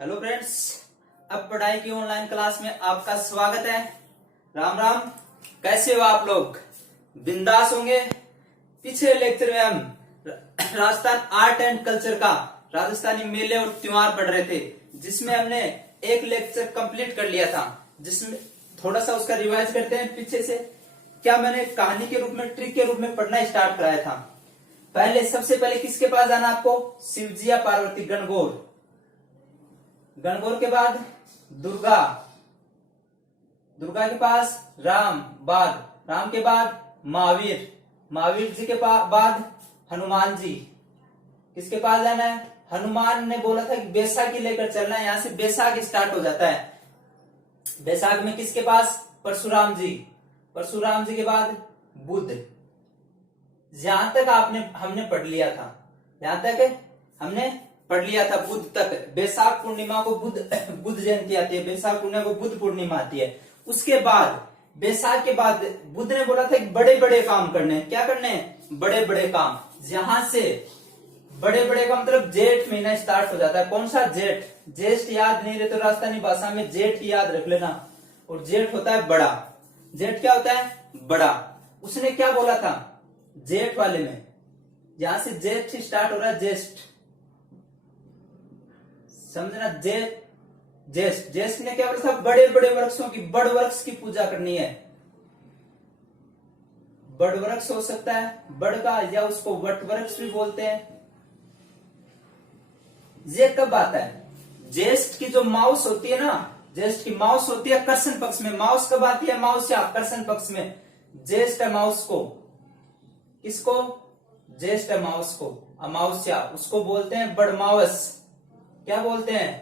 Hello friends, अब पढ़ाई की ऑनलाइन क्लास में आपका स्वागत है। राम राम। कैसे हो आप लोग? बिंदास होंगे। पिछले लेक्चर में हम राजस्थान आर्ट एंड कल्चर का राजस्थानी मेले और त्योहार पढ़ रहे थे, जिसमें हमने एक लेक्चर कंप्लीट कर लिया था। जिसमें थोड़ा सा उसका रिवाइज करते हैं पीछे से। क्या मैंने कहानी के रूप में, ट्रिक के रूप में पढ़ना स्टार्ट कराया था। पहले सबसे पहले किसके पास जाना आपको? शिवजी या पार्वती, गणगौर। गणगौर के बाद दुर्गा, दुर्गा के पास राम, बाद राम के बाद महावीर, महावीर जी के बाद हनुमान जी। किसके पास जाना है? हनुमान ने बोला था कि बैसाखी लेकर चलना है। यहां से बैसाख स्टार्ट हो जाता है। बैसाख में किसके पास? परशुराम जी। परशुराम जी के बाद बुद्ध। जहां तक हमने पढ़ लिया था, यहां तक हमने पढ़ लिया था बुद्ध तक। बैसाख पूर्णिमा को बुद्ध जयंती आती है, बैसाख पूर्णिमा को बुद्ध पूर्णिमा आती है। उसके बाद बैसाख के बाद बुद्ध ने बोला था कि बड़े बड़े काम करने हैं। क्या करने हैं? बड़े बड़े काम। जहां से बड़े बड़े का मतलब जेठ महीना स्टार्ट हो जाता है। कौन सा? जेठ। ज्येष्ठ याद नहीं रहे तो राजस्थानी भाषा में जेठ याद रख लेना। और जेठ होता है बड़ा। जेठ क्या होता है? बड़ा। उसने क्या बोला था जेठ वाले में? यहां से जेठ स्टार्ट हो रहा है, ज्येष्ठ, समझना। ज्येष्ठ, ज्येष्ठ ने क्या बोला था? बड़े बड़े वृक्षों की, बड़ वृक्ष की पूजा करनी है। बड़ वृक्ष हो सकता है बड़ का, या उसको वट वृक्ष भी बोलते हैं। ये कब आता है? ज्येष्ठ की जो माउस होती है ना, ज्येष्ठ की माउस होती है कर्षण पक्ष में। माउस कब आती है? माउस या कर्षण पक्ष में। ज्येष्ठ माउस को, किसको? ज्येष्ठ माउस को, अमावस्या, उसको बोलते हैं बड़मावस। क्या बोलते हैं?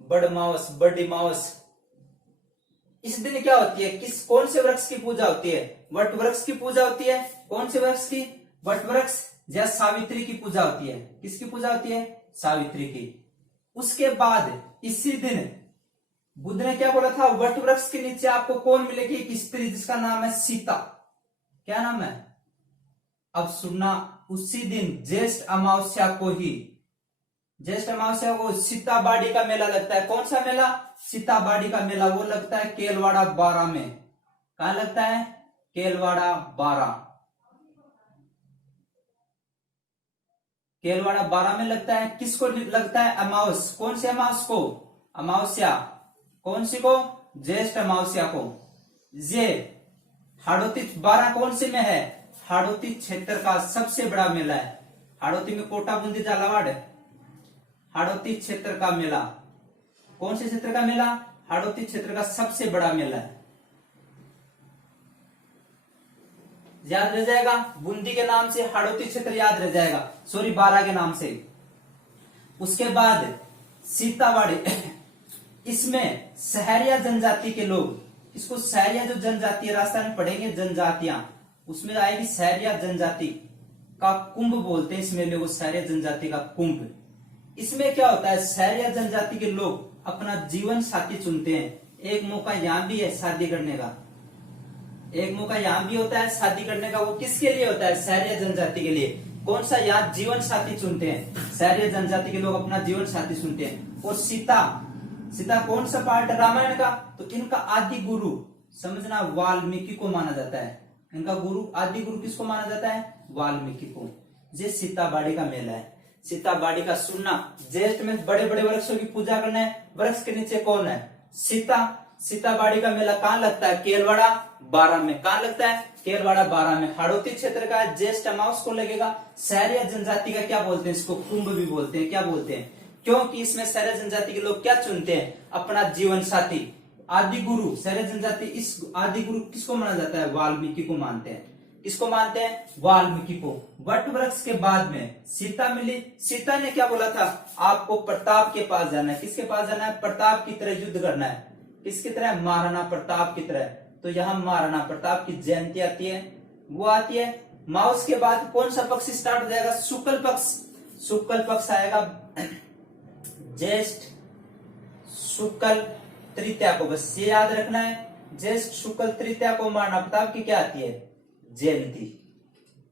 बड़मावस, बड़ी मावस। इस दिन क्या होती है? कौन से वृक्ष की पूजा होती है? वट वृक्ष की पूजा होती है। कौन से वृक्ष की? वट वृक्ष या सावित्री की पूजा होती है। किसकी पूजा होती है? सावित्री की। उसके बाद इसी दिन बुद्ध ने क्या बोला था? वट वृक्ष के नीचे आपको कौन मिलेगी? एक स्त्री जिसका नाम है सीता। क्या नाम है? अब सुनना, उसी दिन ज्येष्ठ अमावस्या को ही, ज्येष्ठ अमावस्या को सीताबाड़ी का मेला लगता है। कौन सा मेला? सीताबाड़ी का मेला। वो लगता है केलवाड़ा 12 में। कहां लगता है? केलवाड़ा 12। केलवाड़ा 12 में लगता है। किसको लगता है? अमावस। कौन से अमावस को? अमावस्या। कौन सी को? ज्येष्ठ अमावस्या को। ये हाड़ौती 12 कौन से में है? हाड़ौती क्षेत्र का सबसे बड़ा मेला है। हाड़ौती में कोटा, बूंदी, झालावाड़, हाड़ौती क्षेत्र का मेला। कौन से क्षेत्र का मेला? हाड़ौती क्षेत्र का सबसे बड़ा मेला है। याद रह जाएगा, बूंदी के नाम से हाड़ौती क्षेत्र याद रह जाएगा, सॉरी 12 के नाम से। उसके बाद सीताबाड़ी, इसमें सहरिया जनजाति के लोग, इसको सहरिया जो जनजाति है, राजस्थान में पढ़ेंगे जनजातियां, उसमें आएगी सहरिया जनजाति का कुंभ बोलते हैं इस मेले को, सहरिया जनजाति का कुंभ। इसमें क्या होता है? सहरिया जनजाति के लोग अपना जीवन साथी चुनते हैं। एक मौका यहां भी है शादी करने का, एक मौका यहां भी होता है शादी करने का। वो किसके लिए होता है? सहरिया जनजाति के लिए। कौन सा? यहाँ जीवन साथी चुनते हैं। सहरिया जनजाति के लोग अपना जीवन साथी चुनते हैं। और सीता, सीता कौन सा पार्ट है रामायण का? तो इनका आदि गुरु, समझना, वाल्मीकि को माना जाता है। इनका गुरु, आदि गुरु किसको माना जाता है? वाल्मीकि को। ये सीताबाड़ी का मेला है। सीताबाड़ी का सुनना, ज्येष्ठ में बड़े बड़े वृक्षों की पूजा करना है। वृक्ष के नीचे कौन है? सीता। सीताबाड़ी का मेला कहां लगता है? केलवाड़ा 12 में। कहां लगता है? केलवाड़ा 12 में। हाड़ौती क्षेत्र का ज्येष्ठ अमावस को लगेगा। सहरिया जनजाति का क्या बोलते हैं? इसको कुंभ भी बोलते हैं। क्या बोलते हैं? क्योंकि इसमें सहरिया जनजाति के लोग क्या चुनते हैं? अपना जीवन साथी। आदि गुरु, सहरिया जनजाति, इस आदि गुरु किसको माना जाता है? वाल्मीकि को मानते हैं। किसको मानते हैं? वाल्मीकि को। वट वृक्ष के बाद में सीता मिली। सीता ने क्या बोला था? आपको प्रताप के पास जाना है। किसके पास जाना है? प्रताप की तरह युद्ध करना है। किसकी तरह? महाराणा प्रताप की तरह। तो यहाँ महाराणा प्रताप की जयंती आती है, वो आती है। माउस के बाद कौन सा पक्ष स्टार्ट हो जाएगा? शुक्ल पक्ष। शुक्ल पक्ष आएगा ज्येष्ठ शुक्ल तृतीया को, बस ये याद रखना है। ज्येष्ठ शुक्ल तृतीया को महाराणा प्रताप की क्या आती है? जयंती।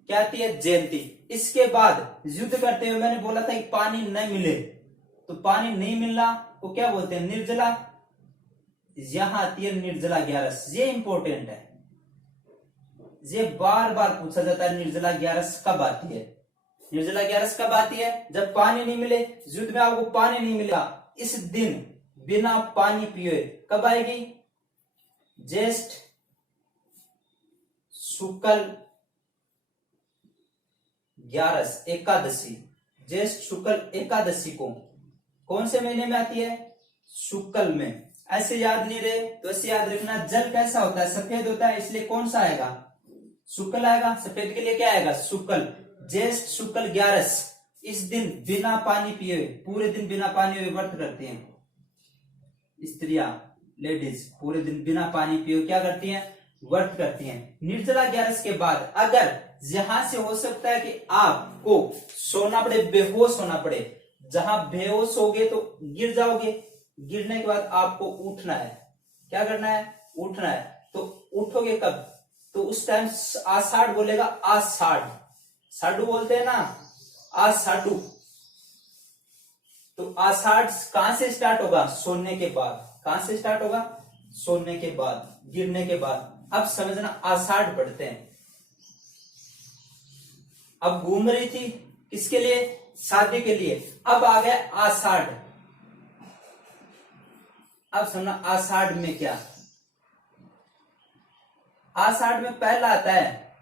क्या आती है? जयंती। इसके बाद युद्ध करते हुए मैंने बोला था कि पानी न मिले तो पानी नहीं मिलना वो क्या बोलते हैं, निर्जला। यहां आती है निर्जला ग्यारस। ये इंपॉर्टेंट है, ये बार बार पूछा जाता है, निर्जला ग्यारस कब आती है। निर्जला ग्यारस कब आती है, जब पानी नहीं मिले, युद्ध में आपको पानी नहीं मिला, इस दिन बिना पानी पिए कब आएगी, ज्येष्ठ शुक्ल ग्यारस एकादशी। ज्येष्ठ शुक्ल एकादशी को कौन से महीने में आती है, शुक्ल में। ऐसे याद नहीं रहे तो ऐसे याद रखना, जल कैसा होता है, सफेद होता है, इसलिए कौन सा आएगा, शुक्ल आएगा। सफेद के लिए क्या आएगा, शुक्ल। ज्येष्ठ शुक्ल ग्यारस, इस दिन बिना पानी पिए, पूरे दिन बिना पानी पिए व्रत करते हैं स्त्रियां, लेडीज, पूरे दिन बिना पानी पिए क्या करती हैं, व्रत करती हैं। निर्जला ग्यारस के बाद अगर यहां से हो सकता है कि आपको सोना पड़े, बेहोश होना पड़े, जहां बेहोश होगे तो गिर जाओगे, गिरने के बाद आपको उठना है, क्या करना है, उठना है। तो उठोगे कब, तो उस टाइम आषाढ़ बोलेगा, आषाढ़, साडू बोलते हैं ना, आषाढ़ू। तो आषाढ़ कहां से स्टार्ट होगा, सोने के बाद। कहां से स्टार्ट होगा, सोने के बाद, गिरने के बाद। अब समझना, आषाढ़ पढ़ते हैं। अब घूम रही थी किसके लिए, शादी के लिए, अब आ गया आषाढ़। अब समझना आषाढ़ में क्या, आषाढ़ में पहला आता है,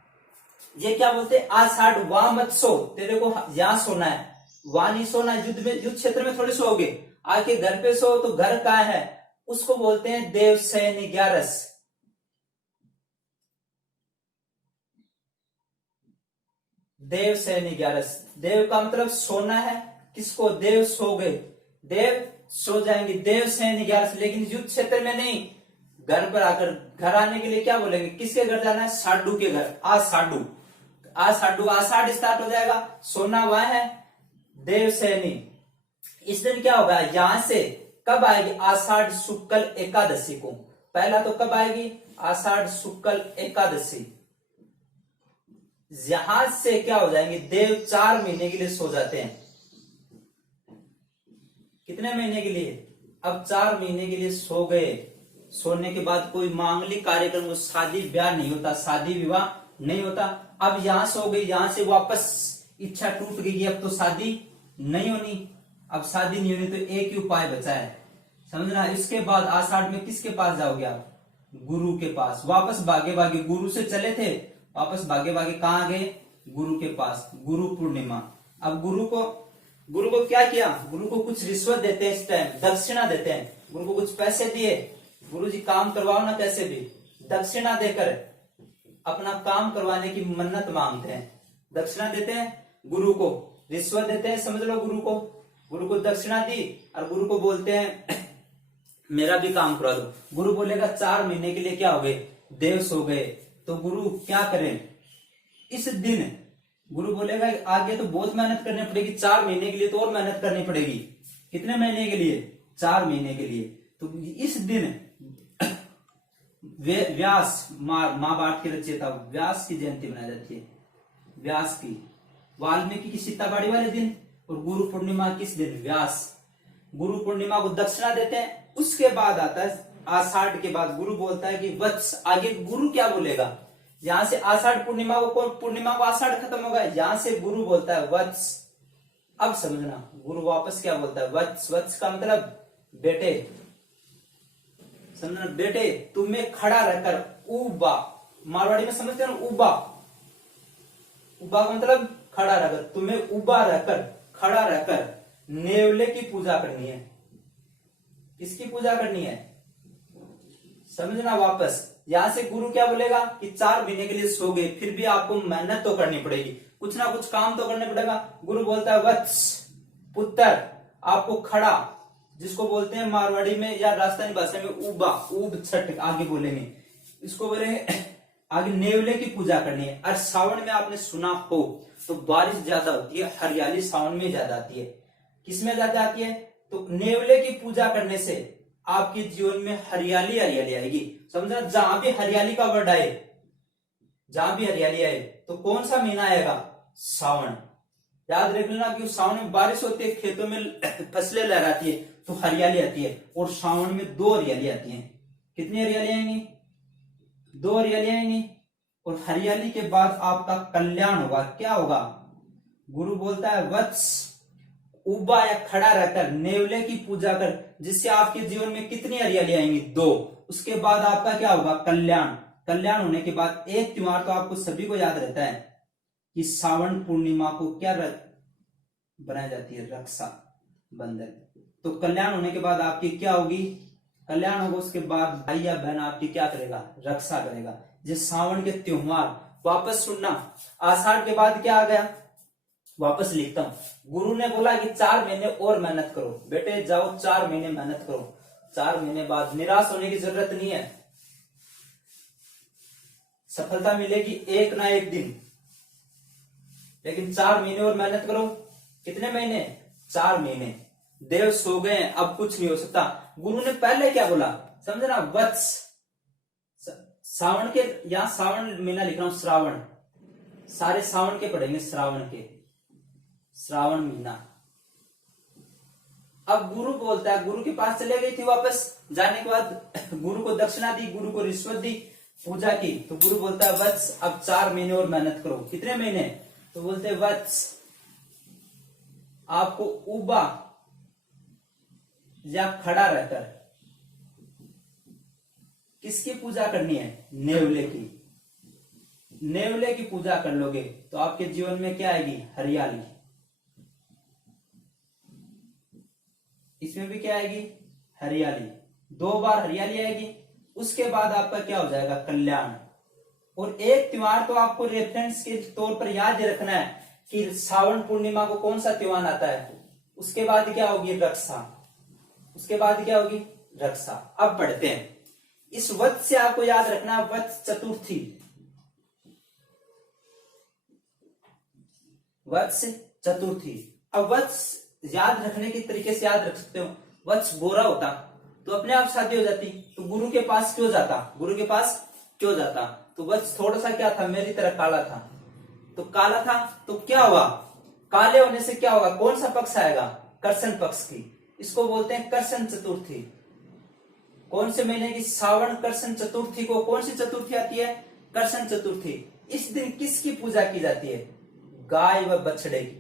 ये क्या बोलते हैं, आषाढ़ वहां मत सो, तेरे को यहां सोना है, वहां नहीं सोना, युद्ध में, युद्ध क्षेत्र में थोड़े सोओगे, आके घर पे सो, तो घर कहाँ है, उसको बोलते हैं देवशयनी ग्यारस। देवशयनी ग्यारस, देव का मतलब सोना है, किसको, देव सो गए, देव सो जाएंगे, देवशयनी ग्यारस। लेकिन युद्ध क्षेत्र में नहीं, घर पर आकर, घर आने के लिए क्या बोलेंगे, किसके घर जाना है, साडू के घर, आषाढ़ू, आषाढ़ू, आषाढ़ स्टार्ट हो जाएगा, सोना वह है, देवशयनी। इस दिन क्या होगा, यहां से कब आएगी, आषाढ़ शुक्ल एकादशी को। पहला तो कब आएगी, आषाढ़ शुक्ल एकादशी। यहां से क्या हो जाएंगे, देव 4 महीने के लिए सो जाते हैं। कितने महीने के लिए, अब 4 महीने के लिए सो गए। सोने के बाद कोई मांगलिक कार्यक्रम, शादी ब्याह नहीं होता, शादी विवाह नहीं होता। अब यहां सो गई, यहां से वापस इच्छा टूट गई, अब तो शादी नहीं होनी, अब शादी नहीं होनी, तो एक ही उपाय बचा है, समझना। इसके बाद आषाढ़ में किसके पास जाओगे आप, गुरु के पास। वापस भागे भागे, गुरु से चले थे, वापस भागे भागे कहां गए, गुरु के पास, गुरु पूर्णिमा। अब गुरु को क्या किया, गुरु को कुछ रिश्वत देते हैं, इस टाइम दक्षिणा देते हैं, गुरु को कुछ पैसे दिए, गुरु जी काम करवाओ ना, कैसे भी दक्षिणा देकर अपना काम करवाने की मन्नत मांगते हैं, दक्षिणा देते हैं, गुरु को रिश्वत देते हैं, समझ लो। गुरु को दक्षिणा दी और गुरु को बोलते हैं मेरा भी काम करा दो। गुरु बोलेगा 4 महीने के लिए क्या हो गए, देव सो गए, तो गुरु क्या करें, इस दिन गुरु बोलेगा आगे तो बहुत मेहनत करनी पड़ेगी, 4 महीने के लिए तो और मेहनत करनी पड़ेगी। कितने महीने के लिए, 4 महीने के लिए। तो इस दिन व्यास, महाभारत के रचयिता व्यास की जयंती मनाई जाती है, व्यास की। वाल्मीकि की सीताबाड़ी वाले दिन, और गुरु पूर्णिमा किस दिन, व्यास। गुरु पूर्णिमा को दक्षिणा देते हैं। उसके बाद आता है आषाढ़ के बाद, गुरु बोलता है कि वत्स। आगे गुरु क्या बोलेगा, यहां से आषाढ़ पूर्णिमा को, पूर्णिमा को आषाढ़ खत्म होगा, यहां से गुरु बोलता है वत्स। अब समझना, गुरु वापस क्या बोलता है, वत्स। वत्स का मतलब बेटे, समझना, बेटे तुम्हें खड़ा रहकर, उबा, मारवाड़ी में समझते हो ना, उबा। उबा का मतलब खड़ा रहकर, तुम्हें उबा रहकर, खड़ा रहकर नेवले की पूजा करनी है। किसकी पूजा करनी है, समझना। वापस यहां से गुरु क्या बोलेगा कि 4 महीने के लिए सो गए, फिर भी आपको मेहनत तो करनी पड़ेगी, कुछ ना कुछ काम तो करना पड़ेगा। गुरु बोलता है वत्स, पुत्र, आपको खड़ा, जिसको बोलते हैं मारवाड़ी में या राजस्थानी भाषा में उबा, उब छठ आगे बोलेंगे, इसको बोलेंगे आगे नेवले की पूजा करनी है। और सावन में आपने सुना हो तो बारिश ज्यादा होती है, हरियाली सावन में ज्यादा आती है। किसमें ज्यादा आती है, तो नेवले की पूजा करने से आपके जीवन में हरियाली हरियाली आएगी। समझना, जहां भी हरियाली का वर्ड आए, जहां भी हरियाली आए, तो कौन सा महीना आएगा, सावन। याद रख लेना कि सावन में बारिश होती है, खेतों में फसलें लहराती है तो हरियाली आती है, और सावन में 2 हरियाली आती है। कितनी हरियाली आएंगी? 2 हरियाली आएंगी। और हरियाली के बाद आपका कल्याण होगा। क्या होगा? गुरु बोलता है वत्स उबा या खड़ा रहकर नेवले की पूजा कर, जिससे आपके जीवन में कितनी हरियाली आएंगी? 2। उसके बाद आपका क्या होगा? कल्याण। कल्याण होने के बाद एक त्योहार तो आपको सभी को याद रहता है कि सावन पूर्णिमा को क्या बनाई जाती है? रक्षा बंधन। तो कल्याण होने के बाद आपकी क्या होगी? कल्याण होगा, उसके बाद भाई या बहन आपकी क्या करेगा? रक्षा करेगा। ये सावन के त्योहार। वापस सुनना, आषाढ़ के बाद क्या आ गया? वापस लिखता हूं। गुरु ने बोला कि 4 महीने और मेहनत करो बेटे, जाओ 4 महीने मेहनत करो। 4 महीने बाद निराश होने की जरूरत नहीं है, सफलता मिलेगी एक ना एक दिन, लेकिन 4 महीने और मेहनत करो। कितने महीने? 4 महीने। देव सो गए, अब कुछ नहीं हो सकता। गुरु ने पहले क्या बोला? समझना, वत्स। सावन के, यहां सावन महीना लिख रहा हूं, श्रावण, सारे सावन के पढ़ेंगे, श्रावण के, श्रावण महीना। अब गुरु बोलता है, गुरु के पास चले गई थी, वापस जाने के बाद गुरु को दक्षिणा दी, गुरु को रिश्वत दी, पूजा की, तो गुरु बोलता है वत्स अब 4 महीने और मेहनत करो। कितने महीने? तो बोलते वत्स आपको उबा या खड़ा रहकर किसकी पूजा करनी है? नेवले की। नेवले की पूजा कर लोगे तो आपके जीवन में क्या आएगी? हरियाली। इसमें भी क्या आएगी? हरियाली। 2 बार हरियाली आएगी। उसके बाद आपका क्या हो जाएगा? कल्याण। और एक त्योहार तो आपको रेफरेंस के तौर पर याद रखना है कि सावन पूर्णिमा को कौन सा त्योहार आता है। उसके बाद क्या होगी? रक्षा। उसके बाद क्या होगी? रक्षा। अब पढ़ते हैं। इस वत्स से आपको याद रखना, वत्स चतुर्थी, वत्स चतुर्थी। अब वत्स याद रखने के तरीके से याद रख सकते हो। वत्स गोरा होता तो अपने आप शादी हो जाती, तो गुरु के पास क्यों जाता? गुरु के पास क्यों जाता? तो वत्स थोड़ा सा क्या था? मेरी तरह काला था। तो काला था तो क्या हुआ? काले होने से क्या होगा? कौन सा पक्ष आएगा? कर्षण पक्ष की। इसको बोलते हैं कर्षण चतुर्थी। कौन से महीने की? सावन कर्षण चतुर्थी को कौन सी चतुर्थी आती है? कर्षण चतुर्थी। इस दिन किसकी पूजा की जाती है? गाय व बछड़े की।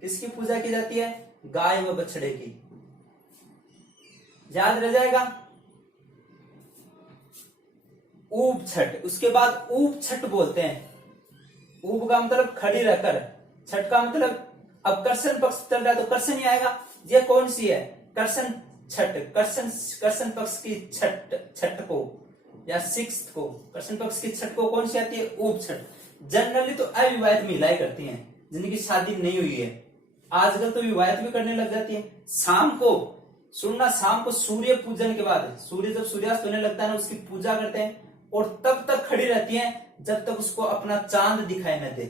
किसकी पूजा की जाती है? गाय व बछड़े की। याद रह जाएगा। ऊब छठ। उसके बाद ऊब छठ बोलते हैं। ऊब का मतलब खड़ी रहकर, छठ का मतलब अब कर्षण पक्ष चल रहा है तो कर्षण ही आएगा। ये कौन सी है? कर्षण छठ। कर्षण पक्ष की छठ को या 6th को, कर्षण पक्ष की छठ को कौन सी आती है? ऊब छठ। जनरली तो अविवाहित महिलाएं करती हैं, जिनकी शादी नहीं हुई है। आजकल तो विवाहित भी करने लग जाती है। शाम को सुनना, शाम को सूर्य पूजन के बाद, सूर्य जब सूर्यास्त होने लगता है ना, उसकी पूजा करते हैं और तब तक खड़ी रहती हैं जब तक उसको अपना चांद दिखाई न दे।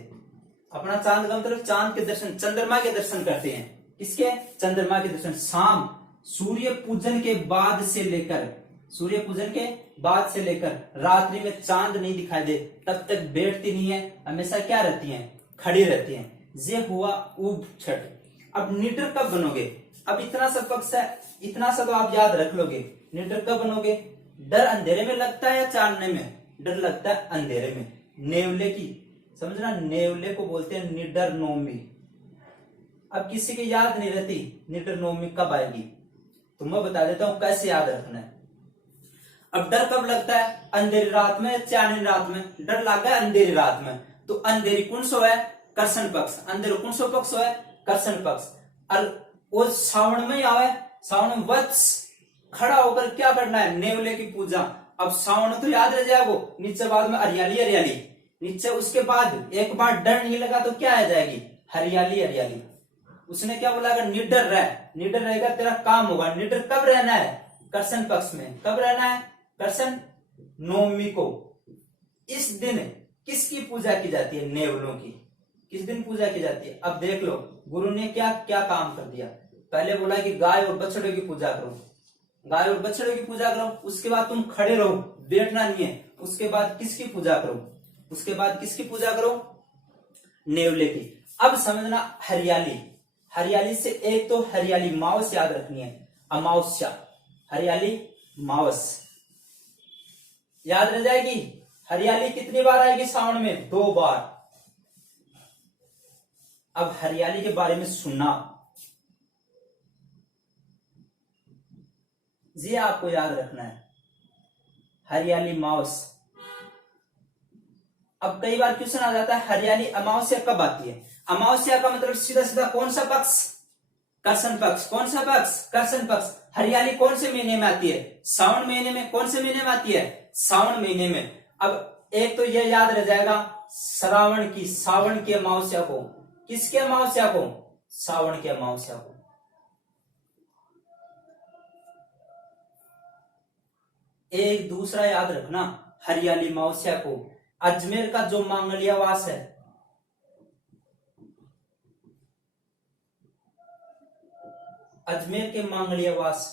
अपना चांद का मतलब चांद के दर्शन, चंद्रमा के दर्शन करते हैं। किसके? चंद्रमा के दर्शन। शाम सूर्य पूजन के बाद से लेकर, सूर्य पूजन के बाद से लेकर रात्रि में चांद नहीं दिखाई दे तब तक बैठती नहीं है, हमेशा क्या रहती हैं? खड़ी रहती हैं। ये हुआ ऊब छठ। अब निडर कब बनोगे? अब इतना सा पक्ष है, इतना सा तो आप याद रख लोगे। निडर कब बनोगे? डर अंधेरे में लगता है या चांदने में? डर लगता है अंधेरे में। नेवले की, समझना, नेवले को बोलते हैं निडर नवमी। अब किसी की याद नहीं रहती निडर नवमी कब आएगी, तो मैं बता देता हूं कैसे याद रखना है। अब डर कब लगता है? अंधेरी रात में, चांदनी रात में। डर लगा है अंधेरी रात में, तो अंधेरी कौन सो है? कर्षण पक्ष। अंधेरो कौन सो पक्ष है? कर्षण पक्ष। और वो सावन में आवे, सावन में वत्स खड़ा होकर क्या करना है? नेवले की पूजा। अब सावन तो याद रह जाएगा, नीचे बाद में हरियाली हरियाली नीचे। उसके बाद एक बार डर नहीं लगा तो क्या आ जाएगी? हरियाली हरियाली। उसने क्या बोला? अगर निडर रह, निडर रहेगा तेरा काम होगा। निडर कब रहना है? कर्षण पक्ष में। कब रहना है? कर्षण नवमी को। इस दिन किसकी पूजा की जाती है? नेवलों की। किस दिन पूजा की जाती है? अब देख लो गुरु ने क्या क्या काम कर दिया। पहले बोला कि गाय और बछड़े की पूजा करो, गाय और बछड़े की पूजा करो। उसके बाद तुम खड़े रहो, बैठना नहीं है। उसके बाद किसकी पूजा करो? उसके बाद किसकी पूजा करो? नेवले की। अब समझना हरियाली, हरियाली से एक तो हरियाली मावस याद रखनी है, अमावस्या, हरियाली मावस याद रह जाएगी। हरियाली कितनी बार आएगी सावन में? 2 बार। अब हरियाली के बारे में सुनना, ये आपको याद रखना है, हरियाली मावस। अब कई बार क्वेश्चन आ जाता है हरियाली अमावस्या कब आती है? अमावस्या का मतलब सीधा सीधा कौन सा पक्ष? कर्षण पक्ष। कौन सा पक्ष? कर्षण पक्ष। हरियाली कौन से महीने में आती है? सावन महीने में। कौन से महीने में आती है? सावन महीने में। अब एक तो यह याद रह जाएगा श्रावण की, सावन की अमावस्या को। किसके अमावस्या को? सावन की अमावस्या को। एक दूसरा याद रखना, हरियाली अमावस्या को अजमेर का जो मांगलियावास है, अजमेर के मांगलियावास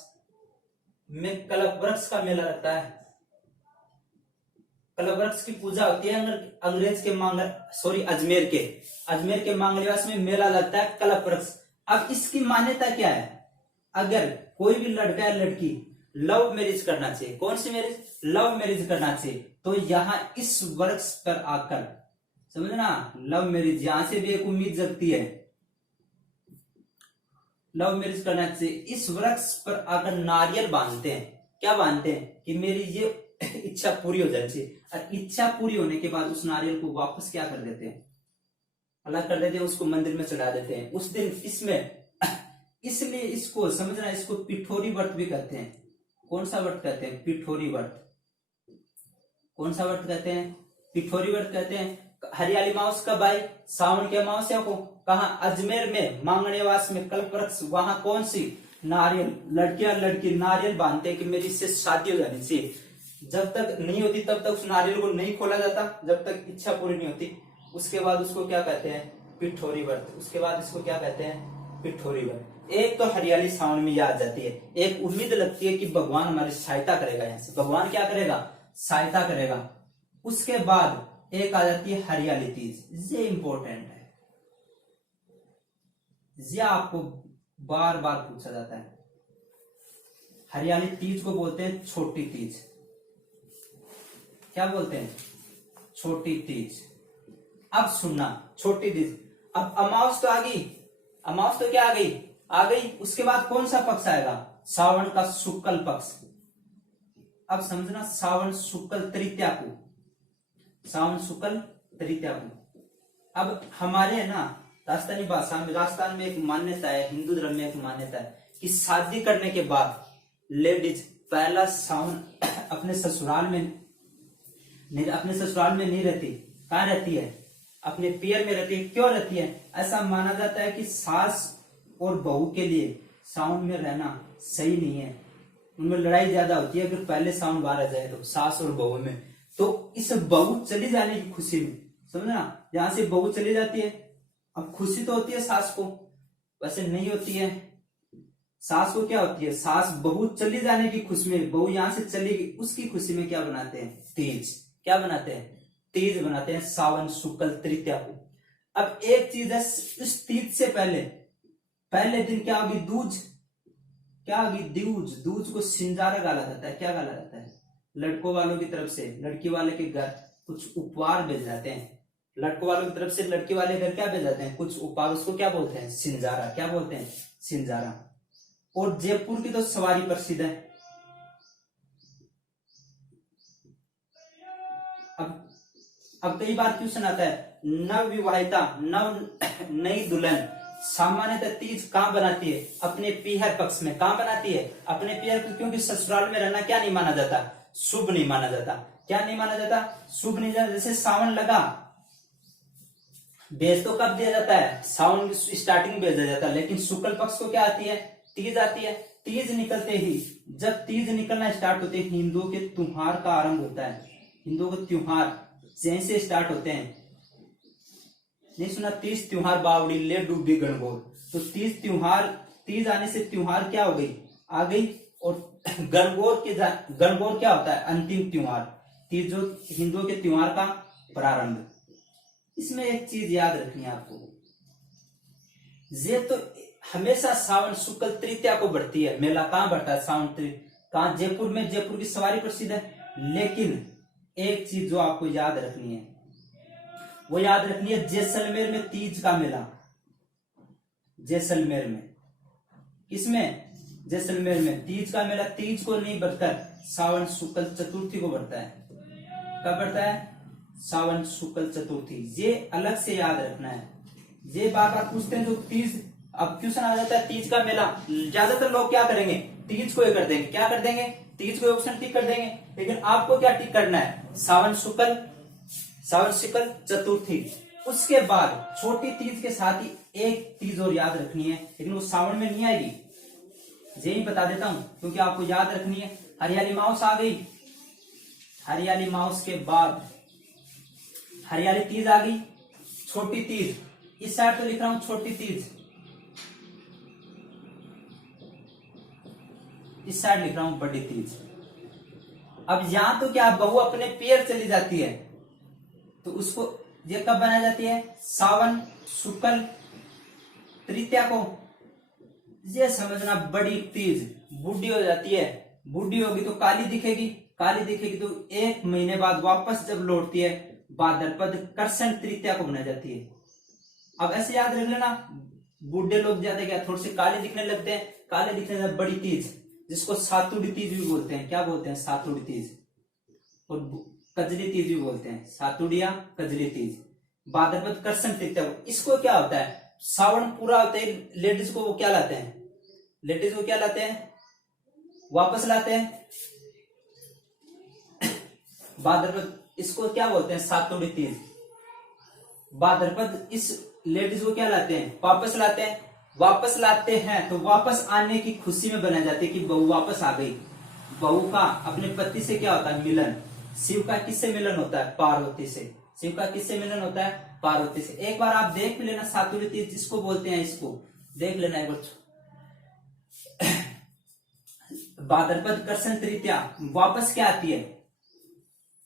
में कल्पवृक्ष का मेला लगता है। कल्पवृक्ष की पूजा होती है अंग्रेज के अजमेर के मांगलियावास में मेला लगता है कल्पवृक्ष। अब इसकी मान्यता क्या है? अगर कोई भी लड़का या लड़की लव मैरिज करना चाहिए, कौन सी मैरिज? लव मैरिज करना चाहिए, तो यहाँ इस वृक्ष पर आकर, समझना, लव मैरिज, यहां से भी एक उम्मीद जगती है, लव मैरिज करना चाहिए। इस वृक्ष पर आकर नारियल बांधते हैं। क्या बांधते हैं? कि मेरी ये इच्छा पूरी हो जानी चाहिए। और इच्छा पूरी होने के बाद उस नारियल को वापस क्या कर देते हैं? अलग कर देते हैं, उसको मंदिर में चढ़ा देते हैं। उस दिन इसमें इसलिए इसको समझना, इसको पिठोरी व्रत भी कहते हैं। कौन सा व्रत कहते हैं? पिठोरी व्रत। कौन सा व्रत कहते हैं? पिठोरी व्रत कहते हैं। हरियाली मावस कब आई? सावन के अमावस्या को। कहा? अजमेर में मांगनेवास में कल्पवृक्ष, वहां कौन सी? नारियल। लड़कियां लड़की नारियल बांधते हैं कि मेरी इससे शादी हो जानी चाहिए। जब तक नहीं होती तब तक उस नारियल को नहीं खोला जाता, जब तक इच्छा पूरी नहीं होती। उसके बाद उसको क्या कहते हैं? पिठोरी व्रत। उसके बाद इसको क्या कहते हैं? पिठोरी व्रत। एक तो हरियाली सावन में याद जाती है, एक उम्मीद लगती है कि भगवान हमारी सहायता करेगा, यहाँ से भगवान क्या करेगा? सहायता करेगा। उसके बाद एक आ जाती है हरियाली तीज। ये इंपॉर्टेंट है, ये आपको बार बार पूछा जाता है। हरियाली तीज को बोलते हैं छोटी तीज। क्या बोलते हैं? छोटी तीज। अब सुनना, छोटी तीज। अब अमावस तो आ गई, अमावस तो क्या आ गई? आ गई। उसके बाद कौन सा पक्ष आएगा? सावन का शुक्ल पक्ष। अब समझना, सावन शुक्ल तृतीया को, सावन शुक्ल तृतीया को। अब हमारे है ना राजस्थानी भाषा में, राजस्थान में एक मान्यता है, हिंदू धर्म में एक मान्यता है कि शादी करने के बाद लेडीज पहला सावन अपने ससुराल में नहीं रहती। कहाँ रहती है? अपने पियर में रहती है। क्यों रहती है? ऐसा माना जाता है कि सास और बहू के लिए सावन में रहना सही नहीं है, उनमें लड़ाई ज्यादा होती है। अगर पहले सावन बाहर आ जाए तो सास और बहू में, तो इस बहू चली जाने की खुशी में, समझना, यहां से बहू चली जाती है। अब खुशी तो होती है सास को, वैसे नहीं होती है। सास को क्या होती है? सास बहू चली जाने की खुशी में, बहू यहां से चली गई, उसकी खुशी में क्या बनाते हैं? तीज। क्या बनाते हैं? तीज बनाते हैं, सावन शुक्ल तृतीया को। अब एक चीज है, इस तीज से पहले दिन क्या होगी? दूज। क्या होगी? दूज। दूज को सिंजारा गाला जाता है। क्या गाला जाता है? लड़कों वालों की तरफ से लड़की वाले के घर कुछ उपहार भेज जाते हैं। लड़कों वालों की तरफ से लड़की वाले घर क्या भेज जाते हैं? कुछ उपहार। उसको क्या बोलते हैं? सिंजारा। क्या बोलते हैं? सिंजारा। और जयपुर की तो सवारी प्रसिद्ध है। अब कई बार क्वेश्चन आता है, नव विवाहिता, नई दुल्हन सामान्यतः तीज कहाँ बनाती है? अपने पीहर पक्ष में। कहाँ बनाती है? अपने पीहर, क्योंकि ससुराल में रहना क्या नहीं माना जाता? शुभ नहीं माना जाता। क्या नहीं माना जाता? शुभ नहीं जाता। जैसे सावन लगा, बेच तो कब दिया जाता है? सावन स्टार्टिंग में भेजा जाता है, लेकिन शुक्ल पक्ष को क्या आती है? तीज आती है। तीज निकलते ही, जब तीज निकलना स्टार्ट होते हैं, हिंदुओं के त्योहार का आरंभ होता है। हिंदुओं के त्योहार जैसे स्टार्ट होते हैं, नहीं सुना? तीज त्योहार बावड़ी ले डूबी गणगौर। तो तीज आने से त्योहार क्या हो गई? आ गई। और गणगौर क्या होता है? अंतिम त्योहार। तीज जो हिंदुओं के त्योहार का प्रारंभ। इसमें एक चीज याद रखनी है आपको, ये तो हमेशा सावन शुक्ल तृतीया को बढ़ती है। मेला कहाँ बढ़ता है? सावन तृतीया कहाँ? जयपुर में। जयपुर की सवारी प्रसिद्ध है। लेकिन एक चीज जो आपको याद रखनी है, वो याद रखनी है, जैसलमेर में तीज का मेला। जैसलमेर में, किसमें? जैसलमेर में तीज का मेला तीज को नहीं बढ़कर सावन शुक्ल चतुर्थी को बढ़ता है। कब बढ़ता है? सावन शुक्ल चतुर्थी। ये अलग से याद रखना है। ये बार बार पूछते हैं जो तीज, अब क्वेश्चन आ जाता है तीज का मेला। ज्यादातर लोग क्या करेंगे? तीज को ये कर देंगे। क्या कर देंगे? तीज को ऑप्शन टिक कर देंगे। लेकिन आपको क्या टिक करना है? सावन शुक्ल चतुर्थी। उसके बाद छोटी तीज के साथ ही एक तीज और याद रखनी है, लेकिन वो सावन में नहीं आएगी। यही बता देता हूं क्योंकि आपको याद रखनी है। हरियाली माउस आ गई। हरियाली माउस के बाद हरियाली तीज आ गई। छोटी तीज, इस साइड तो लिख रहा हूं छोटी तीज, इस साइड लिख रहा हूं बड़ी तीज। अब यहां तो क्या, बहू अपने पैर चली जाती है, तो उसको ये कब बनाई जाती है? सावन शुक्ल तृतीया को। ये समझना, बड़ी तीज बूढ़ी हो जाती है। बूढ़ी होगी तो काली दिखेगी। काली दिखेगी तो एक महीने बाद वापस जब लौटती है, भाद्रपद कृष्ण तृतीया को बनाई जाती है। अब ऐसे याद रख लेना, बूढ़े लोग ज्यादा क्या थोड़े से काले दिखने लगते हैं। काले दिखने से बड़ी तीज, जिसको सातुड़ी तीज भी बोलते हैं। क्या बोलते हैं? सातुड़ी तीज। और कजली तीज भी बोलते हैं। सातुड़िया कजली तीज, भाद्रपद कृष्ण तृतीया को। इसको क्या होता है? सावन पूरा होते ही लेडीज को वो क्या लाते हैं? लेडीज को क्या लाते हैं? वापस लाते हैं भाद्रपद। इसको क्या बोलते हैं? सातुड़ी तीज। भाद्रपद इस लेडीज को क्या लाते हैं? वापस लाते हैं। वापस लाते हैं तो वापस आने की खुशी में बनाई जाती है कि बहू वापस आ गई। बहू का अपने पति से क्या होता है? मिलन। शिव का किससे मिलन होता है? पार्वती से। शिव का किससे मिलन होता है? पार्वती से। एक बार आप देख भी लेना, सातुड़ी तीज जिसको बोलते हैं, इसको देख लेना एक बार। भाद्रपद कृष्ण तृतीया वापस क्या आती है?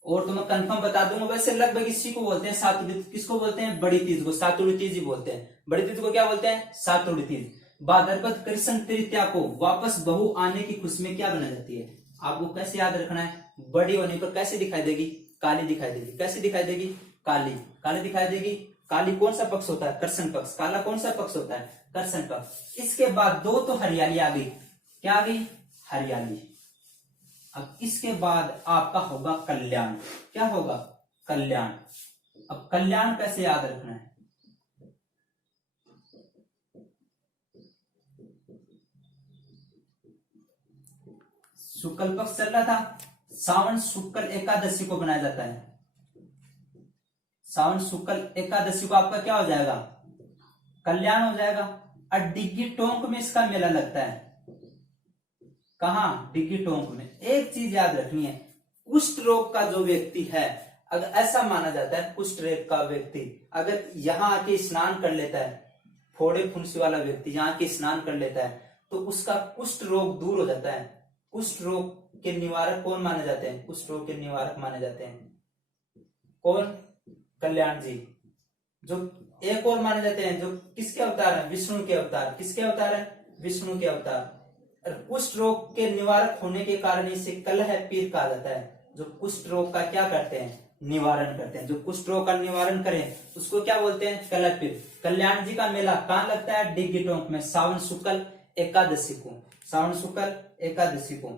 और तो मैं कंफर्म बता दूंगा, वैसे लगभग इसी को बोलते हैं सातुड़ी। किसको बोलते हैं? बड़ी तीज को सातुड़ी तीज ही बोलते हैं। बड़ी तीज को क्या बोलते हैं? सातुड़ी तीज। भाद्रपद कृष्ण तृतीया को वापस बहू आने की खुशी में क्या बनाई जाती है? आपको कैसे याद रखना है? बड़ी होने पर कैसे दिखाई देगी? काली दिखाई देगी। कैसे दिखाई देगी? काली। काली दिखाई देगी। काली कौन सा पक्ष होता है? कृष्ण पक्ष। काला कौन सा पक्ष होता है? कृष्ण पक्ष। इसके बाद दो तो हरियाली आ गई। क्या आ गई? हरियाली। अब इसके बाद आपका होगा कल्याण। क्या होगा? कल्याण। अब कल्याण कैसे याद रखना है? शुक्ल पक्ष चल रहा था, सावन शुक्ल एकादशी को बनाया जाता है। सावन शुक्ल एकादशी को आपका क्या हो जाएगा? कल्याण हो जाएगा। और डिग्गी टोंक में इसका मेला लगता है। कहा? डिग्गी टोंक में। एक चीज याद रखनी है, कुष्ठ रोग का जो व्यक्ति है, अगर ऐसा माना जाता है कुष्ठ रोग का व्यक्ति अगर यहाँ आके स्नान कर लेता है, फोड़े फुंसी वाला व्यक्ति यहाँ आके स्नान कर लेता है, तो उसका कुष्ठ रोग दूर हो जाता है। कुष्ठ रोग के निवारक कौन माने जाते हैं? कुष्ठ रोग के निवारक माने जाते हैं कौन? कल्याण जी। जो एक और माने जाते हैं, जो किसके अवतार है? विष्णु के अवतार। किसके अवतार है? विष्णु के अवतार। कुष्ठ रोग के निवारक होने के कारण इसे कलह पीर कहा जाता है। जो कुष्ठ रोग का क्या करते हैं? निवारण करते हैं। जो कुष्ठ रोग का निवारण करें उसको क्या बोलते हैं? कलह पीर। कल्याण जी का मेला कहाँ लगता है? डिग्गी टोंक में, सावन शुक्ल एकादशी को। सावन शुक्ल एकादशी को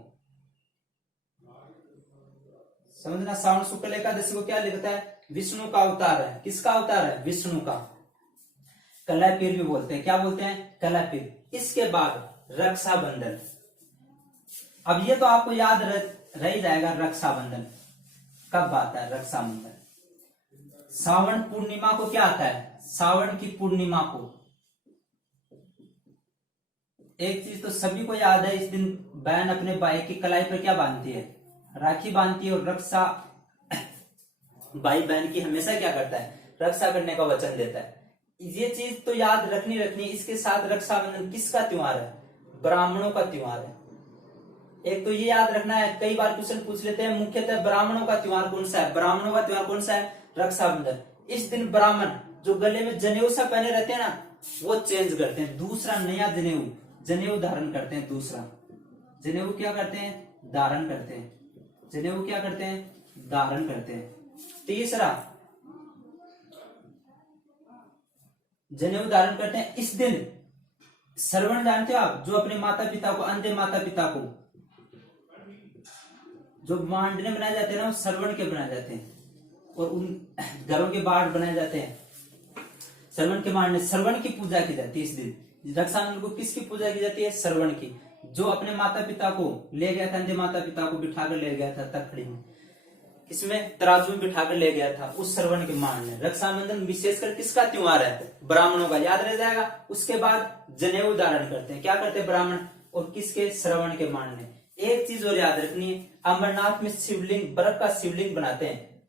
समझना। सावन शुक्ल एकादशी को क्या लिखता है? विष्णु का अवतार है। किसका अवतार है? विष्णु का। कलह पीर भी बोलते हैं। क्या बोलते हैं? कलह पीर। इसके बाद रक्षाबंधन। अब ये तो आपको याद रह ही जाएगा। रक्षाबंधन कब आता है? रक्षाबंधन सावन पूर्णिमा को क्या आता है? सावन की पूर्णिमा को। एक चीज तो सभी को याद है, इस दिन बहन अपने भाई की कलाई पर क्या बांधती है? राखी बांधती है। और रक्षा भाई बहन की हमेशा क्या करता है? रक्षा करने का वचन देता है। ये चीज तो याद रखनी है। इसके साथ रक्षाबंधन किसका त्योहार है? ब्राह्मणों का त्योहार है। एक तो ये याद रखना है, कई बार क्वेश्चन पूछ लेते हैं, मुख्यतः ब्राह्मणों का त्योहार कौन सा है? ब्राह्मणों का त्योहार कौन सा है? रक्षाबंधन। इस दिन ब्राह्मण जो गले में जनेऊ सा पहने रहते हैं ना, वो चेंज करते हैं, दूसरा नया जनेऊ जनेऊ धारण करते हैं। दूसरा जनेऊ क्या करते हैं? धारण करते हैं। जनेऊ क्या करते हैं? धारण करते हैं। तीसरा जनेऊ धारण करते हैं। इस दिन श्रवण जानते हो आप, जो अपने माता पिता को, अंधे माता पिता को जो मांडने बनाए जाते हैं ना, वो श्रवण के बनाए जाते हैं, और उन घरों के बाढ़ बनाए जाते हैं श्रवण के मांडने। श्रवण की पूजा की जाती है इस दिन। रक्षाबंधन को किसकी पूजा की जाती है? श्रवण की। जो अपने माता पिता को ले गया था, अंधे माता पिता को बिठाकर ले गया था तखड़ी में, इसमें तराजू में बिठाकर ले गया था, उस श्रवण के मांडने। रक्षाबंधन विशेषकर किसका त्योहार है? ब्राह्मणों का, याद रह जाएगा। उसके बाद जनेऊ धारण करते हैं। क्या करते हैं ब्राह्मण? और किसके? श्रवण के मांडने। एक चीज और याद रखनी है, अमरनाथ में शिवलिंग, बर्फ का शिवलिंग बनाते हैं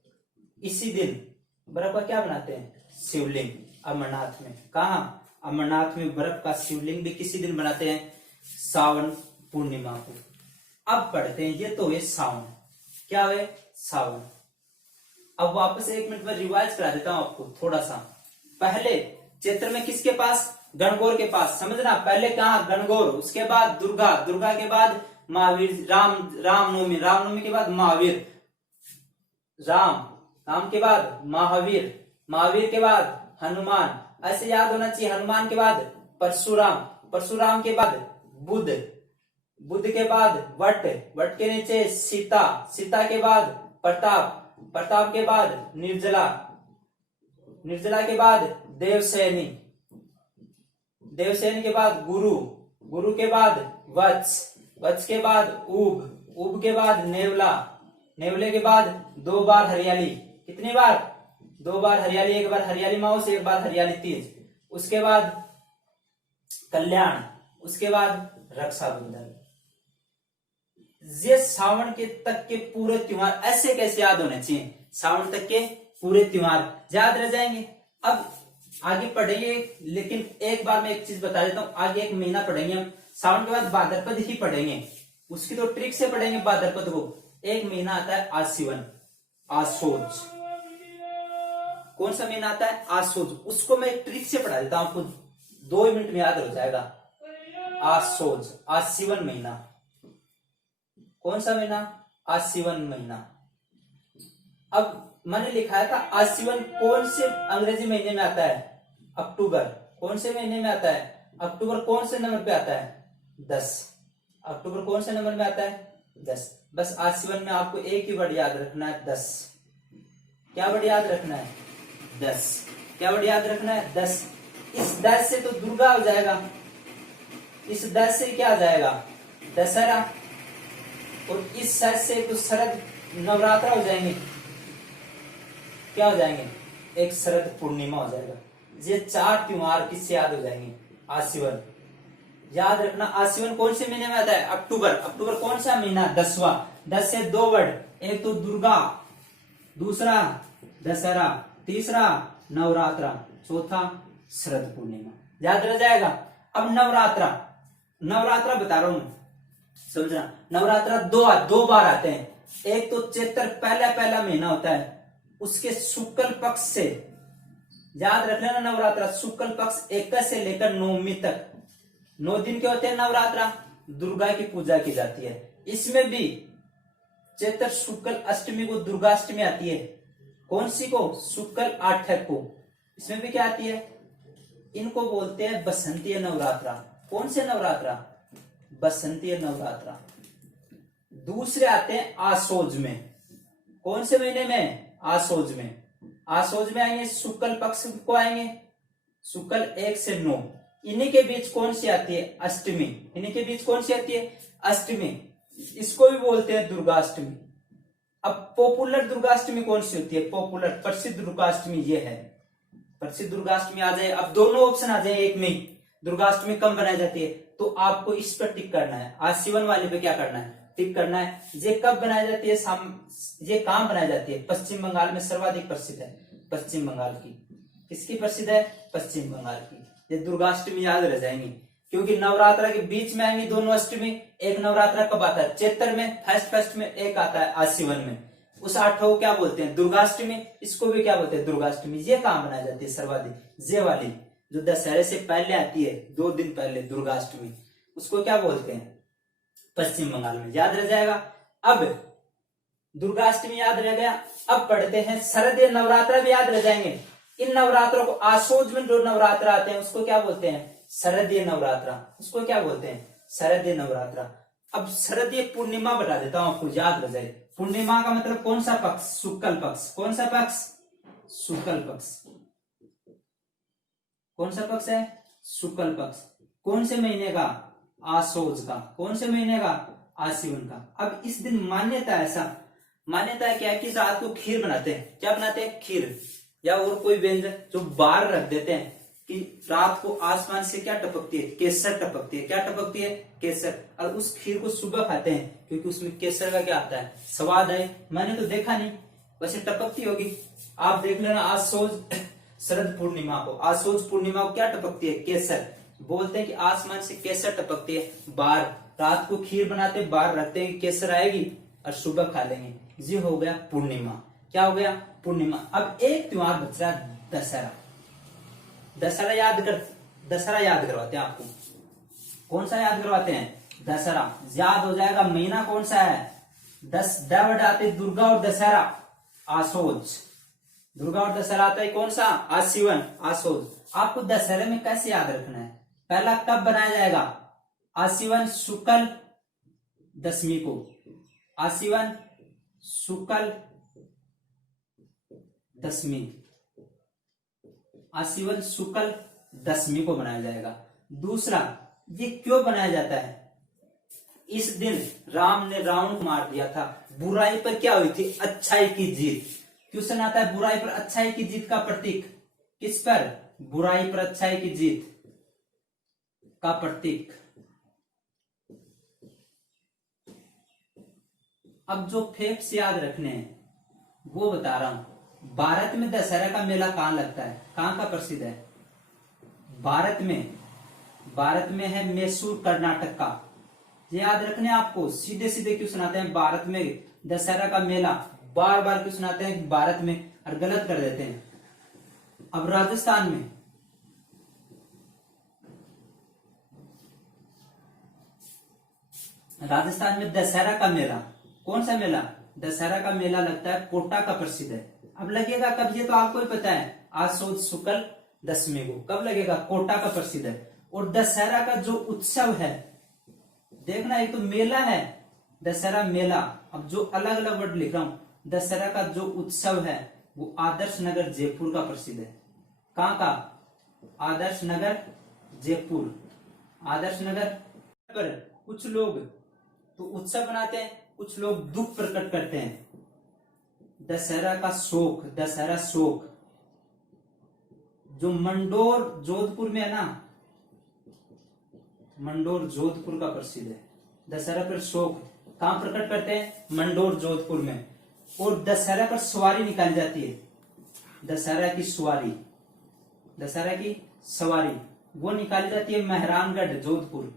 इसी दिन। बर्फ का क्या बनाते हैं? शिवलिंग। अमरनाथ में। कहा? अमरनाथ में बर्फ का शिवलिंग भी किसी दिन बनाते हैं? सावन पूर्णिमा को। अब पढ़ते हैं, ये तो है सावन। क्या है? सावन। अब वापस 1 मिनट में रिवाइज करा देता हूं आपको थोड़ा सा। पहले चैत्र में किसके पास? गणगौर के पास। समझना, पहले कहा? गणगौर, उसके बाद दुर्गा, दुर्गा के बाद महावीर, रामनवमी के बाद महावीर, राम के बाद महावीर, महावीर के बाद हनुमान। ऐसे याद होना चाहिए। हनुमान के बाद परशुराम के बाद बुद्ध के बाद वट के नीचे सीता के बाद प्रताप के बाद निर्जला के बाद देवसेनी के बाद गुरु के बाद वत्स के बाद ऊब के बाद नेवले के बाद 2 बार हरियाली। कितनी बार? 2 बार हरियाली। एक बार हरियाली माउस, एक बार हरियाली तीज। उसके बाद कल्याण, उसके बाद रक्षाबंधन। ये सावन के तक के पूरे त्योहार ऐसे कैसे याद होने चाहिए? सावन तक के पूरे त्योहार याद रह जाएंगे। अब आगे पढ़ेंगे, लेकिन एक बार मैं एक चीज बता देता हूं। आगे 1 महीना पढ़ेंगे हम, सावन के बाद भाद्रपद ही पढ़ेंगे। उसकी तो ट्रिक से पढ़ेंगे भाद्रपद को। 1 महीना आता है आश्विन, आसोज। कौन सा महीना आता है? आसोज। उसको मैं ट्रिक से पढ़ा देता हूं आपको, 2 मिनट में याद हो जाएगा। आसोज, आश्विन महीना। कौन सा महीना? आश्विन महीना। अब मैंने लिखाया था आश्विन कौन से अंग्रेजी महीने में आता है? अक्टूबर। कौन से महीने में आता है? अक्टूबर कौन से नंबर पे आता है? 10। अक्टूबर कौन से नंबर में आता है? 10। बस आश्विन में आपको एक ही वर्ड याद रखना है, 10। क्या वर्ड याद रखना है? 10। क्या वर्ड याद रखना है? 10। इस 10 से तो दुर्गा हो जाएगा, इस 10 से क्या आ जाएगा? दशहरा। और इस 10 से तो शरद नवरात्रा हो जाएंगे। क्या हो जाएंगे? एक शरद पूर्णिमा हो जाएगा। ये 4 त्योहार किससे याद हो जाएंगे? आश्विन। याद रखना, आश्विन कौन से महीने में आता है? अक्टूबर। अक्टूबर कौन सा महीना? 10वां। 10 से 2 वर्ड, एक तो दुर्गा, दूसरा दशहरा, तीसरा नवरात्रा, चौथा शरद पूर्णिमा। याद रह जाएगा। अब नवरात्रा बता रहा हूं, समझना। नवरात्रा दो बार आते हैं। एक तो चैत्र पहला महीना होता है, उसके शुक्ल पक्ष से, याद रख लेना, नवरात्रा शुक्ल पक्ष 21 से लेकर 9वीं तक 9 दिन के होते हैं नवरात्रा। दुर्गा की पूजा की जाती है। इसमें भी चैत्र शुक्ल अष्टमी को दुर्गाष्टमी आती है। कौन सी को? शुक्ल 8 को। इसमें भी क्या आती है? इनको बोलते हैं बसंतीय नवरात्रा। कौन से नवरात्रा? बसंतीय नवरात्रा। दूसरे आते हैं आसोज में। कौन से महीने में? आसोज में। आसोज में आएंगे, शुक्ल पक्ष को आएंगे, शुक्ल 1 से 9। इन्हीं के बीच कौन सी आती है? अष्टमी। इन्हीं के बीच कौन सी आती है? अष्टमी। इसको भी बोलते हैं दुर्गाष्टमी। अब पॉपुलर दुर्गाष्टमी कौन सी होती है? पॉपुलर प्रसिद्ध दुर्गाष्टमी ये है। प्रसिद्ध दुर्गाष्टमी आ जाए, अब दोनों ऑप्शन आ जाए एक में। दुर्गाष्टमी कब बनाई जाती है? तो आपको इस पर टिक करना है। आश्विन वाले पे क्या करना है? टिक करना है। ये कब बनाई जाती है? ये काम बनाई जाती है। पश्चिम बंगाल में सर्वाधिक प्रसिद्ध है। पश्चिम बंगाल की। किसकी प्रसिद्ध है? पश्चिम बंगाल की। ये दुर्गाष्टमी याद रह जाएंगी, क्योंकि नवरात्रा के बीच में आएंगी दोनों अष्टमी। एक नवरात्रा कब आता है? चैत्र में, फर्स्ट में। एक आता है आश्विन में। उस 8 को क्या बोलते हैं? दुर्गाष्टमी। इसको भी क्या बोलते हैं? दुर्गाष्टमी। ये काम बनाई जाती है सर्वाधिक, ये वाली। जो दशहरे से पहले आती है 2 दिन पहले, दुर्गाष्टमी, उसको क्या बोलते हैं पश्चिम बंगाल में, याद रह जाएगा। अब दुर्गाष्टमी याद रह गया, अब पढ़ते हैं शरदीय नवरात्र भी याद रह जाएंगे। इन नवरात्रों को आशोज में जो नवरात्र आते हैं उसको क्या बोलते हैं शरदीय नवरात्र, उसको क्या बोलते हैं शरदीय नवरात्र। अब शरदीय पूर्णिमा बता देता हूं आपको, याद रह जाए। पूर्णिमा का मतलब कौन सा पक्ष, शुक्ल पक्ष। कौन सा पक्ष, शुक्ल पक्ष। कौन सा पक्ष है, शुक्ल पक्ष। कौन से महीने का, आशोज का। कौन से महीने का, आश्विन का। अब इस दिन मान्यता ऐसा, मान्यता क्या है कि रात को खीर बनाते हैं। क्या बनाते हैं, खीर या और कोई व्यंजन जो बाहर रख देते हैं कि रात को आसमान से क्या टपकती है, केसर टपकती है। क्या टपकती है, केसर। और उस खीर को सुबह खाते हैं क्योंकि उसमें केसर का क्या आता है, स्वाद है। मैंने तो देखा नहीं, वैसे टपकती होगी, आप देख लेना। आशोज शरद पूर्णिमा को, आशोज पूर्णिमा को क्या टपकती है, केसर। बोलते हैं कि आसमान से केसर टपकती है बाहर, रात को खीर बनाते बाहर रखते हैं, केसर आएगी और सुबह खा लेंगे। ये हो गया पूर्णिमा। क्या हो गया, पूर्णिमा। अब एक त्योहार बच रहा है, दशहरा। दशहरा याद करवाते हैं आपको। कौन सा याद करवाते हैं, दशहरा। याद हो जाएगा महीना कौन सा है, 10 ड आते दुर्गा और दशहरा, आशोज। दुर्गा और दशहरा आता है कौन सा, आश्विन, आशोज। आपको दशहरे में कैसे याद रखना है, पहला कब बनाया जाएगा, आश्विन शुक्ल दशमी को, आश्विन शुक्ल दशमी, आश्विन शुक्ल दशमी को बनाया जाएगा। दूसरा, ये क्यों बनाया जाता है, इस दिन राम ने रावण को मार दिया था, बुराई पर क्या हुई थी, अच्छाई की जीत। क्वेश्चन आता है बुराई पर अच्छाई की जीत का प्रतीक, किस पर, बुराई पर अच्छाई की जीत का प्रतीक। अब जो फैक्ट्स याद रखने हैं वो बता रहा हूं। भारत में दशहरा का मेला कहां लगता है, कहां का प्रसिद्ध है, भारत में है मैसूर कर्नाटक का। ये याद रखने आपको, सीधे सीधे क्वेश्चन आते हैं भारत में दशहरा का मेला, बार बार क्वेश्चन आते हैं भारत में और गलत कर देते हैं। अब राजस्थान में दशहरा का मेला, कौन सा मेला, दशहरा का मेला लगता है कोटा का प्रसिद्ध है। अब लगेगा कब, ये तो आपको ही पता है, आशोज शुक्ल दशमी को। कब लगेगा, कोटा का प्रसिद्ध है। और दशहरा का जो उत्सव है, देखना एक तो मेला है, दशहरा मेला। अब जो अलग अलग वर्ड लिख रहा हूं, दशहरा का जो उत्सव है वो आदर्श नगर जयपुर का प्रसिद्ध है। कहां का, आदर्श नगर जयपुर। आदर्श नगर पर कुछ लोग तो उत्सव बनाते हैं, कुछ लोग दुख प्रकट करते हैं। दशहरा का शोक, दशहरा शोक जो मंडोर जोधपुर में है ना, मंडोर जोधपुर का प्रसिद्ध है। दशहरा पर शोक कहां प्रकट करते हैं, मंडोर जोधपुर में। और दशहरा पर सवारी निकाली जाती है, दशहरा की सवारी, दशहरा की सवारी वो निकाली जाती है मेहरानगढ़ जोधपुर।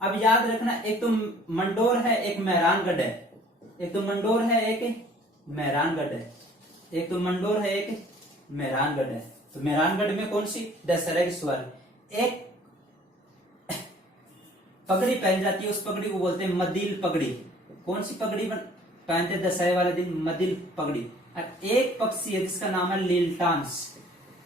अब याद रखना, एक तो मंडोर है, एक मेहरानगढ़ है, एक तो मंडोर है, एक मेहरानगढ़ है, एक तो मंडोर है, एक मेहरानगढ़ है। तो मेहरानगढ़ में कौन सी, दशहरा की सवारी। एक पगड़ी पहन जाती है, उस पगड़ी को बोलते हैं मदिल पगड़ी। कौन सी पगड़ी पहनते दशहरे वाले दिन, मदिल पगड़ी। और एक पक्षी है जिसका नाम है लीलटांस,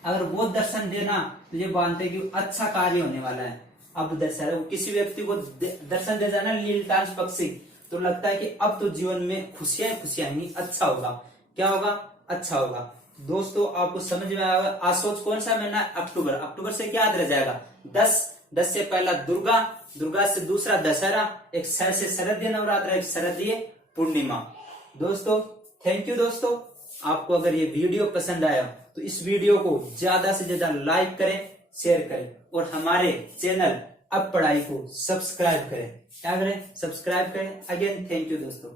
अगर वो दर्शन देना तो ये मानते हैं कि अच्छा कार्य होने वाला है। अब दशहरा किसी व्यक्ति को दर्शन दे जाना लीलटांस पक्षी, तो लगता है कि अब तो जीवन में खुशियां खुशियां आएंगी, अच्छा होगा। क्या होगा, अच्छा होगा। दोस्तों आपको समझ में आएगा। आशोज कौन सा महीना, अक्टूबर। अक्टूबर से क्या याद रह जाएगा, 10 से पहला दुर्गा, दुर्गा से दूसरा दशहरा, एक से शरदीय नवरात्र, एक शरदीय पूर्णिमा। दोस्तों थैंक यू। दोस्तों आपको अगर ये वीडियो पसंद आया तो इस वीडियो को ज्यादा से ज्यादा लाइक करें, शेयर करें और हमारे चैनल अब पढ़ाई को सब्सक्राइब करें। क्या करें, सब्सक्राइब करें। अगेन थैंक यू दोस्तों।